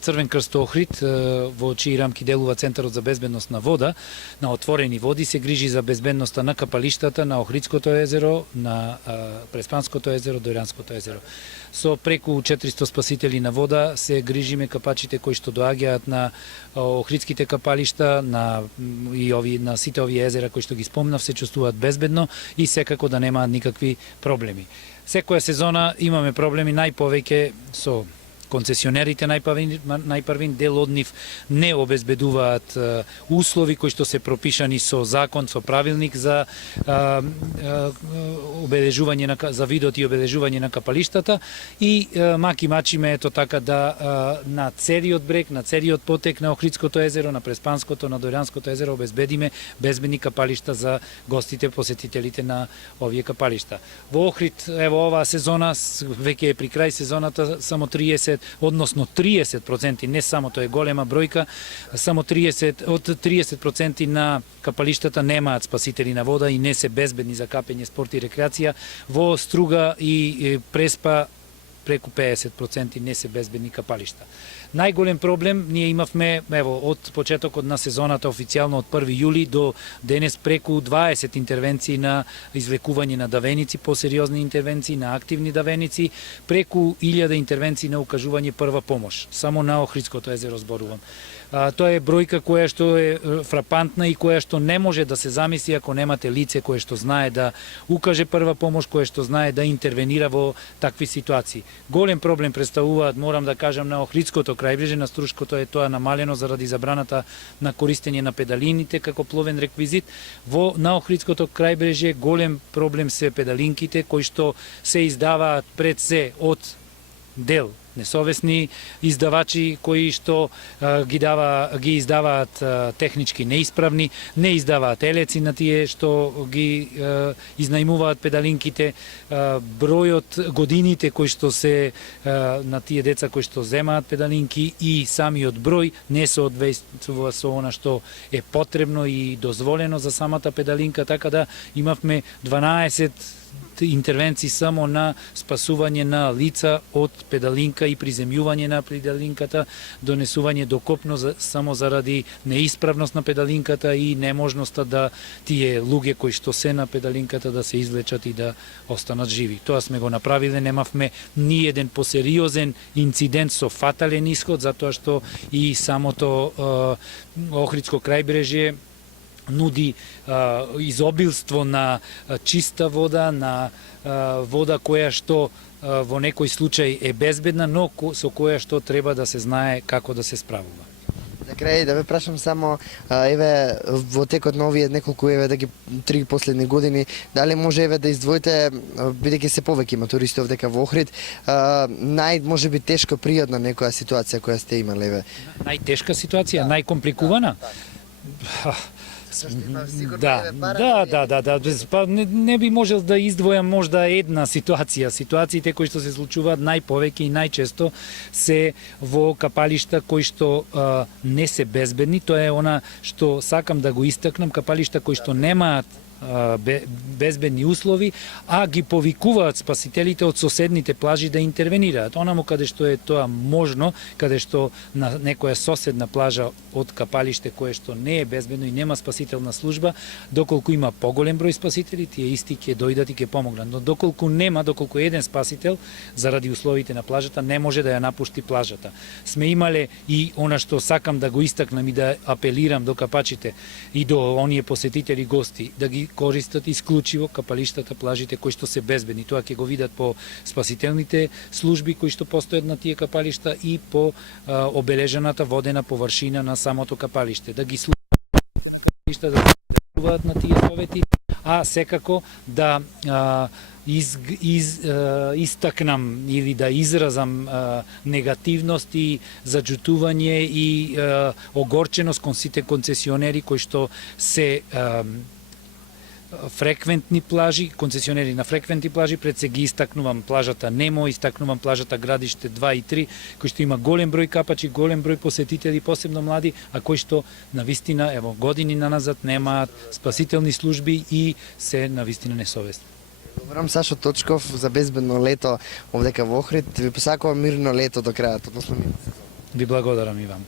Црвен крст Охрид, во чии рамки делува Центарот за безбедност на вода, на отворени води, се грижи за безбедноста на капалиштата на Охридското езеро, на Преспанското езеро, Дојранското езеро. Со преку 400 спасители на вода се грижиме капачите кои што доаѓаат на Охридските капалишта, на сите овие езера кои што ги спомнав, се чувствуваат безбедно и секако да немаат никакви проблеми. Секоја сезона имаме проблеми најповеќе со концесионерите, најпрвин дел од нив не обезбедуваат услови кои што се пропишани со закон, со правилник за обележување за видот и обележување на капалиштата и маки мачиме ето така да на целиот брег, на целиот потек на Охридското езеро, на Преспанското, на Дојранското езеро обезбедиме безбедни капалишта за гостите, посетителите на овие капалишта. Во Охрид, ево оваа сезона, веќе е при крај сезоната, само 30%, не само тоа е голема бројка, само 30% на капалиштата немаат спасители на вода и не се безбедни за капење, спорт и рекреација. Во Струга и Преспа преку 50% не се безбедни капалишта. Најголем проблем ние имавме, ево, од почетокот на сезоната, официјално од 1 јули до денес, преку 20 интервенции на извлекување на давеници, посериозни интервенции на активни давеници, преку 1000 интервенции на укажување прва помош. Само на Охридското езеро зборувам. Тоа е бројка која што е фрапантна и која што не може да се замисли ако немате лице кое што знае да укаже прва помош, кое што знае да интервенира во такви ситуации. Голем проблем представуваат, морам да кажам, на Охридското крајбрежје, на Струшкото е тоа намалено заради забраната на користење на педалините како пловен реквизит. На Охридското крајбрежје голем проблем се педалинките кои што се издаваат пред се од дел несовесни издавачи кои што ги издаваат технички неисправни, не издаваат елеци на тие што ги изнајмуваат педалинките, бројот годините кои што се на тие деца кои што земаат педалинки и самиот број не соодветствува со она што е потребно и дозволено за самата педалинка, така да имавме 12 интервенции само на спасување на лица од педалинка и приземјување на педалинката, донесување до копно само заради неисправност на педалинката и неможноста да тие луѓе кои што се на педалинката да се извлечат и да останат живи. Тоа сме го направиле, немавме ни еден посериозен инцидент со фатален исход, затоа што и самото Охридско крајбрежје нуди изобилство на чиста вода, на вода која што во некој случај е безбедна, но со која што треба да се знае како да се справува. За крај да ве прашам само, еве во текот на овие неколку три последни години, дали може да издвоите, бидејќи се повеќе има туристи овдека во Охрид, можеби тешко пријатна некоја ситуација која сте имале? Најтешка ситуација, најкомпликувана? Да. Па не би можел да издвојам можда една ситуација. Ситуациите кои што се случуваат најповеќе и најчесто се во капалишта кои што не се безбедни. Тоа е она што сакам да го истакнам, капалишта кои што немаат безбедни услови, а ги повикуваат спасителите од соседните плажи да интервенираат. Онамо каде што е тоа можно, каде што на некоја соседна плажа од капалиште кое што не е безбедно и нема спасителна служба, доколку има поголем број спасители, тие исти ќе дојдат и ќе помогнат. Но доколку еден спасител заради условите на плажата не може да ја напушти плажата. Сме имале и она што сакам да го истакнам и да апелирам до капачите и до оние посетители гости да ги користат исклучиво капалиштата, плажите кои што се безбедни. Тоа ќе го видат по спасителните служби кои што постојат на тие капалишта и по обележаната водена површина на самото капалиште. Да ги служат на тие совети, а секако да истакнам или да изразам негативност и заџутување и огорченост кон сите концесионери кои што се фреквентни плажи, концесионери на фреквентни плажи, пред се ги истакнувам плажата Немо, истакнувам плажата Градиште 2 и 3, кои што има голем број капачи, голем број посетители, посебно млади, а кои што навистина, ево, години наназад немаат спасителни служби и се навистина несовестни. Добрам, Сашо Точков, за безбедно лето овдека во Охрид. Ви посакувам мирно лето до крајот, односно мирна сезона. Ви благодарам и вам.